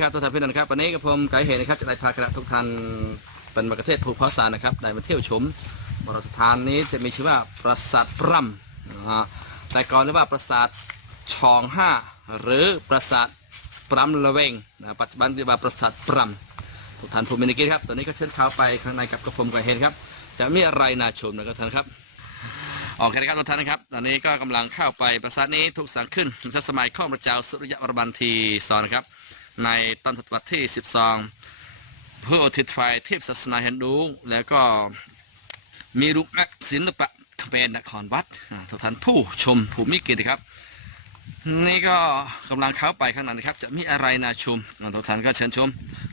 ครับทุกท่านพี่น้องครับวันนี้กับผมไกด์เห็นนะครับจะได้พาคณะทุกท่านเป็นมากระเทศภูพาสารนะครับได้มาเที่ยวชมโบราณสถานนี้จะมีชื่อว่าปราสาทปรำนะฮะแต่ก่อนเรียกว่าปราสาทชองห้าหรือปราสาทปรำละเวงนะปัจจุบันเรียกว่าปราสาทปรำทุกท่านผู้มีนิกิครับตอนนี้ก็เชิญเข้าไปข้างในกับกระผมไกด์เห็นครับ จะมีอะไรน่าชมนะครับท่านครับโอเคนะครับทุกท่านนะครับ ตอนนี้ก็กำลังเข้าไปปราสาทนี้ถูกสร้างขึ้นในสมัยข้อพระเจ้าสุริยะวรมันทีสองนะครับ ในต้นศตวรรษที่ 12 เพื่ออุทิศไฟเทพศาสนาฮินดู แล้วก็มีรูปลักษณ์ศิลปะเขมรนครวัดทุกท่านผู้ชมผู้มีเกียรติครับ นี่ก็กำลังเข้าไปข้างในนะครับ จะมีอะไรน่าชมทุกท่านก็เชิญชม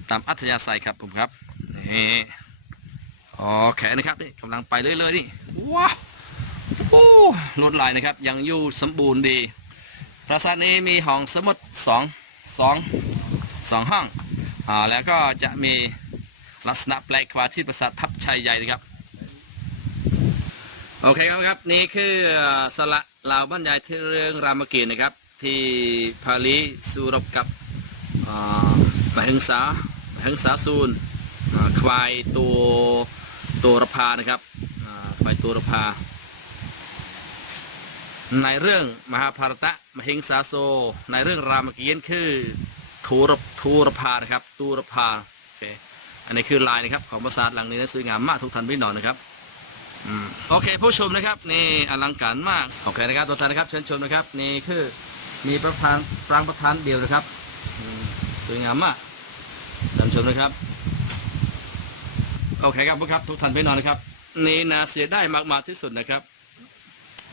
ตามอัธยาศัยครับผมครับนี่โอเคนะครับนี่กำลังไปเรื่อยๆนี่ว้าวโอ้ลวดลายนะครับยังอยู่สมบูรณ์ดี ปราสาทนี้มีห้องสมุดสองสอง สองห้องอ่าแล้วก็จะมีลักษณะแปลกกว่าที่ปราสาททับชัยใหญ่นะครับ โอเคครับครับ นี่คือสละลาวบรรยายที่เรื่องรามเกียรตินะครับ ที่พาลีสู้รบกับอ่ามหิงสามหิงสาซูนควายตัวตัวรพานะครับควายตัวรพา ในเรื่องมหาภารตะมหิงสาโซ ในเรื่องรามเกียรติคือ ทูรทูรพานะครับตูรพาโอเคอันนี้คือลายนะครับของปราสาทหลังนี้นะสวยงามมากทุกท่านพี่น้องนะครับอืมโอเคผู้ชมนะครับนี่อลังการมากโอเคนะครับทุกท่านนะครับเชิญชมนะครับนี่คือมีประธานปรางประธานเดียวนะครับสวยงามมากเชิญชมนะครับโอเคครับพวกครับทุกท่านพี่น้องนะครับนี่นาเสียได้มากๆที่สุดนะครับ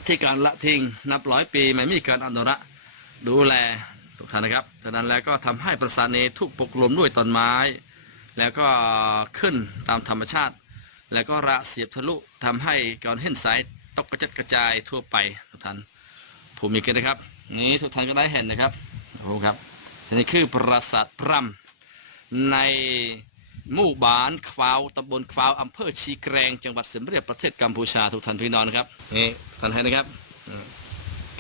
ที่การละทิ้งนับร้อยปีไม่มีการอนุรักษ์ดูแล ทุกท่านนะครับฉะนั้นแล้วก็ทำให้ปราสาทนี้ถูกปกลมด้วยต้นไม้ แล้วก็ขึ้นตามธรรมชาติ แล้วก็ระเสียบทะลุทำให้การเห็นสายตกกระจัดกระจายทั่วไปทุกท่านผู้มีกียรตินะครับ นี้ทุกท่านก็ได้เห็นนะครับขอบคุณครับนนี้คือปราสาทพรำในหมู่บ้านควาวตำบลควาวอำเภอชีแกรงจังหวัดเสมเรียบประเทศกัมพูชาทุกท่านพี่น้องครับนี่ท่านเห็นนะครับ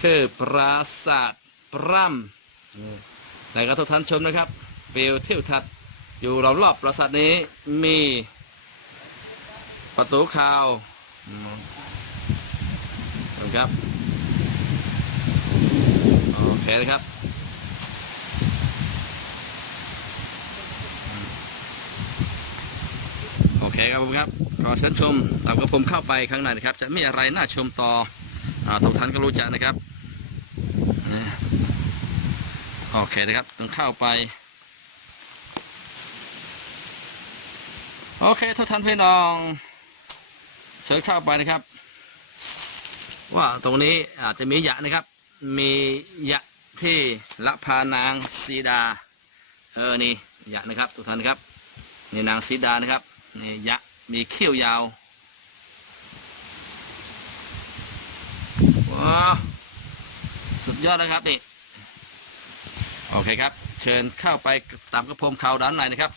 คือปราสาทพรำ นี่แล้วก็ทุกท่านชมนะครับวิวทิวทัศน์อยู่รอบๆปราสาทนี้มีประตูข่าวนะครับโอเคนะครับโอเคครับผมครับก็เชิญชมตามกับผมเข้าไปข้างในนะครับ จะมีอะไรน่าชมต่ออทุกท่านก็รู้จักนะครับอ่า โอเคนะครับต้องเข้าไป โอเคทุกท่านพี่น้องเชิญเข้าไปนะครับ ว่าตรงนี้อาจจะมียะนะครับ มียะที่ละพานางสีดา เออนี่ยะนะครับทุกท่านครับนี่นางสีดานะครับนี่ยะมีเขี้ยวยาวว้าสุดยอดนะครับนี่ โอเคครับ เชิญเข้าไปตามกระพรมข่าวด้านในนะครับ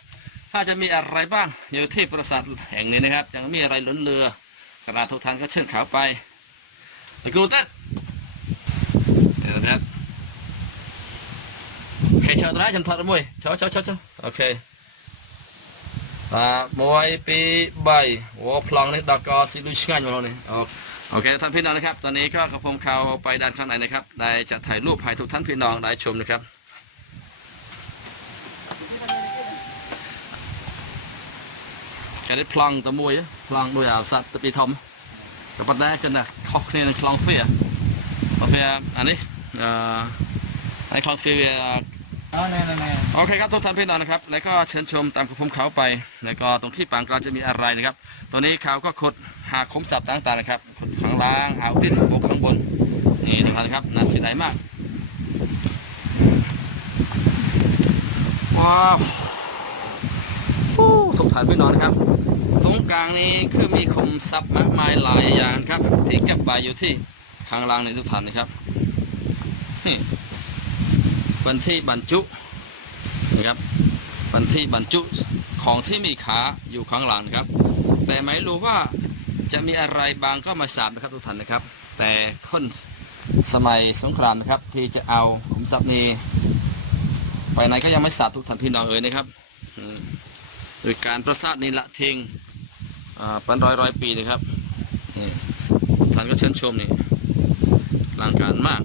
ถ้าจะมีอะไรบ้างอยู่ที่ปราสาทแห่งนี้นะครับยังมีอะไรล้นเรือ กระดาษทุกท่านก็เชิญเข่าไปตะกรูเต้นเดี๋ยวนะครับโอเคชิญตัวนั้นฉันถอดมวยเชิญเชิญเชิญเชิญโอเคอ่ามวยปีใบวัวพลองนี่ดอกกอสิลุช่างอยู่แล้วนี่โอโอเคท่านพี่น้องนะครับ ตอนนี้ก็กระผมข่าวไปด้านข้างในนะครับ ได้จะถ่ายรูปให้ทุกท่านพี่น้องได้ชมนะครับ กได้พลองตะมวยอะพลองด้วยอาสัตว์ตะปีทอมกับปัดได้กันนะคอกเนี่ยคลองเฟียเฟียอันนี้เอ่อไอคลองเฟียอ๋อแน่แน่แน่โอเคครับทุกท่านพี่น้องนะครับ แล้วก็เชิญชมตามกระผมเขาไป แล้วก็ตรงที่ปางกลางจะมีอะไรนะครับ ตัวนี้เขาก็ขุดหาคมสับต่างๆนะครับขุดข้างล่างหาอุดินบกข้างบน นี่ทุกท่านครับน่าเสียดายมาก ว้าวฮู้ทุกท่านพี่น้องนะครับตร งกลางนี้คือมีคมทรัพย์มากมายหลายอย่างครับ ที่เก็บไว้อยู่ที่ข้างล่างในทุกท่านนะครับนี่เป็นที่บรรจุนะครับบันที่บรรจุของที่มีขาอยู่ข้างหลังนะครับ แต่ไม่รู้ว่าจะมีอะไรบางก็มาทราบนะครับทุกท่านนะครับ แต่คนสมัยสงครามนะครับ ที่จะเอาขุมทรัพย์นี้ไปไหนก็ยังไม่สาดทุกท่านพี่น้องเอ๋ยนะครับโดยการประสาทนี่ละทิ้ง เป็นร้อยร้อยปีนะครับนี่ทุกท่านก็เชิญชมนี่อลังการมาก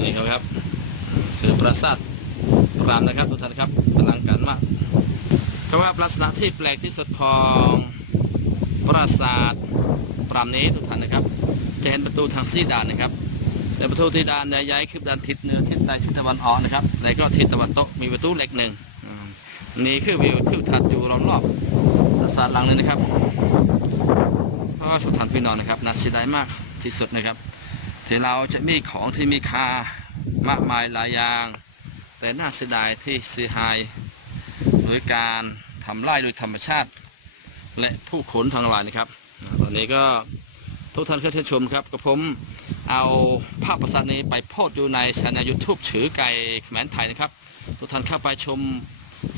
นี่ครับครับอืมคือปราสาทปรามนะครับทุกท่านครับอลังการมากเพราะว่าลักษณะที่แปลกที่สุดของปราสาทปรามนี้ทุกท่านนะครับ จะเห็นประตูทางซีดานนะครับ แต่ประตูที่ด้านใหญ่ๆคือด้านทิศเหนือทิศใต้ทิศตะวันออกนะครับแล้วก็ทิศตะวันตกมีประตูเล็กหนึ่งอืมนี่คือวิวทิวทัศน์อยู่รอบๆปรา สาทหลังนี้นะครับก็สุดทันพี่น้องนะครับน่าเสียดายมากที่สุดนะครับที่เราจะมีของที่มีค่ามากมายหลายอย่าง แต่น่าเสียดายที่เสียหายโดยการทำลายโดยธรรมชาติ และผู้ขนทางหลายนะครับตอนนี้ก็ทุกท่านเข้าเชิญชมครับกับผมเอาภาพประสาทนี้ไปโพสต์อยู่ในช่องยูทูบถือไก่แขมนไทยนะครับ ทุกท่านเข้าไปชม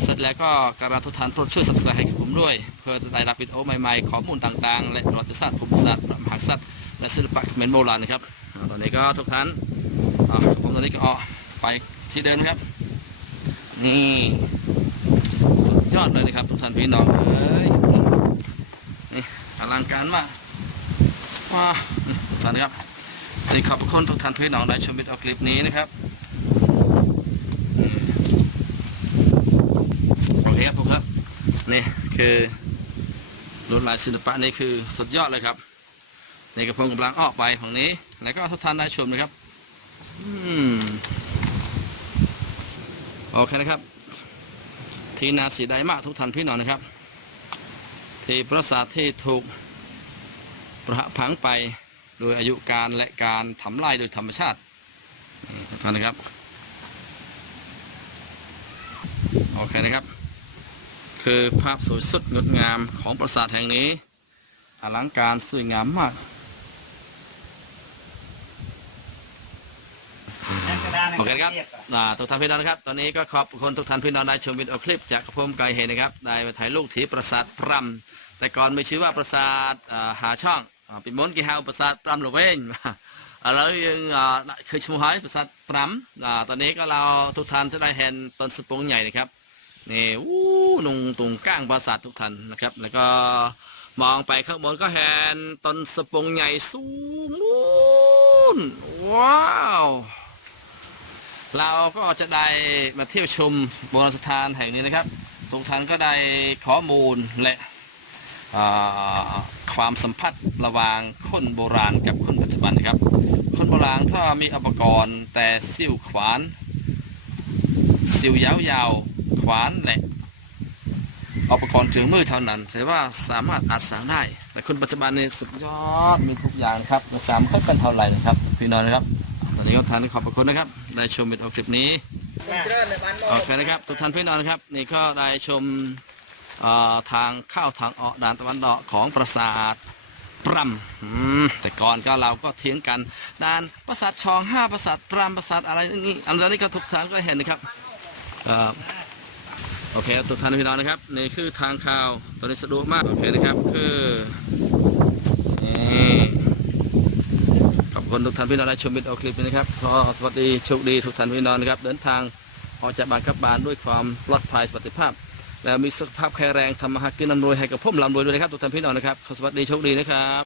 เสร็จแล้วก็การทุกท่านโปรดช่วย subscribe ให้กับผมด้วย เพื่อจะได้รับวิดีโอใหม่ๆ ข้อมูลต่างๆ และประวัติศาสตร์ภูมิศาสตร์พระมหากษัตริย์และศิลปะเมรโบราณนะครับตอนนี้ก็ทุกท่านผมตอนนี้ก็ออกไปที่เดินครับ นี่สุดยอดเลยนะครับ ทุกท่านพี่น้องเอ้ยนี่อลังการมากว้าทุกท่านครับขอบคุณทุกท่านพี่น้องได้ชมวิดีโอคลิปนี้นะครับอืม โอเครับผมครับนี่คือลวดลายศิลปะนี่คือสุดยอดเลยครับนี่กระผมกำลังออกไปฝั่งนี้ แล้วก็ทุกท่านได้ชมนะครับอโอเคนะครับ ที่นาสีใดมากทุกท่านพี่น้องนะครับ ที่ปราสาทที่ถูกประหักพังไปโดยอายุการและการทำลายโดยธรรมชาติทุกท่านนะครับ โอเคนะครับ คือภาพสวยสดงดงามของปราสาทแห่งนี้ อลังการสวยงามมากโอเคครับทุกท่านพี่น้องนะครับ ตอนนี้ก็ขอบคุณทุกท่านพี่น้องได้ชมวิดีโอคลิปจากกระผมไกลเห็นนะครับ ได้มาถ่ายรูปที่ปราสาทพรำแต่ก่อนไม่ชื่อว่าปราสาทหาช่องป็นมนกีฮาวปราสาทพรำหรือเวงอ่าแล้วยังเคยชมหายปราสาทพรำตอนนี้ก็เราทุกท่านจะได้เห็นต้นสปงใหญ่นะครับ นี่อู้นุงตรงก้างปราสาททุกท่านนะครับ แล้วก็มองไปข้างบนก็เห็นต้นสปงใหญ่สูงนู่นว้าว เราก็จะได้มาเที่ยวชมโบราณสถานแห่งนี้นะครับ ทุกท่านก็ได้ข้อมูลและความสัมพันธ์ระหว่างคนโบราณกับคนปัจจุบันนะครับ คนโบราณถ้ามีอุปกรณ์แต่สิวขวานสิวยาวๆ ขวานและอุปกรณ์เครื่องมือเท่านั้นแสดงว่าสามารถอาจสางได้แต่คนปัจจุบันนี่สุดยอดมีทุกอย่างครับม่สามารถเป็นเท่าไหร่นะครับพี่น้องนะครับตอนนี้ก็ทานขอบพระคุณนะครับ ได้ชมวิดีโอคลิปนี้โอเคนะครับ ทุกท่านพี่น้องนะครับ นี่ก็ได้ชมทางเข้าทางออกด่านตะวันออกของปราสาทปรำอืมแต่ก่อนก็เราก็เถียงกันด่านปราสาทชองห้าปราสาทปรำปราสาทอะไรนี่อันนี้ก็ทุกท่านก็เห็นนะครับ โอเคทุกท่านพี่น้องนะครับนี่คือทางข้าวตอนนี้สะดวกมากโอเคนะครับคือนี่ขอบคุณทุกท่านพี่น้องได้ชมวิดีโอคลิปนี้นะครับขอสวัสดีโชคดีทุกท่านพี่น้องนะครับเดินทางออกจากบ้านกลับบ้านด้วยความปลอดภัยสวัสดิภาพ และมีสุขภาพแข็งแรงทำมาหากินร่ำรวยให้กับผมร่ำรวยด้วยนะครับทุกท่านพี่น้องนะครับขอสวัสดีโชคดีนะครับ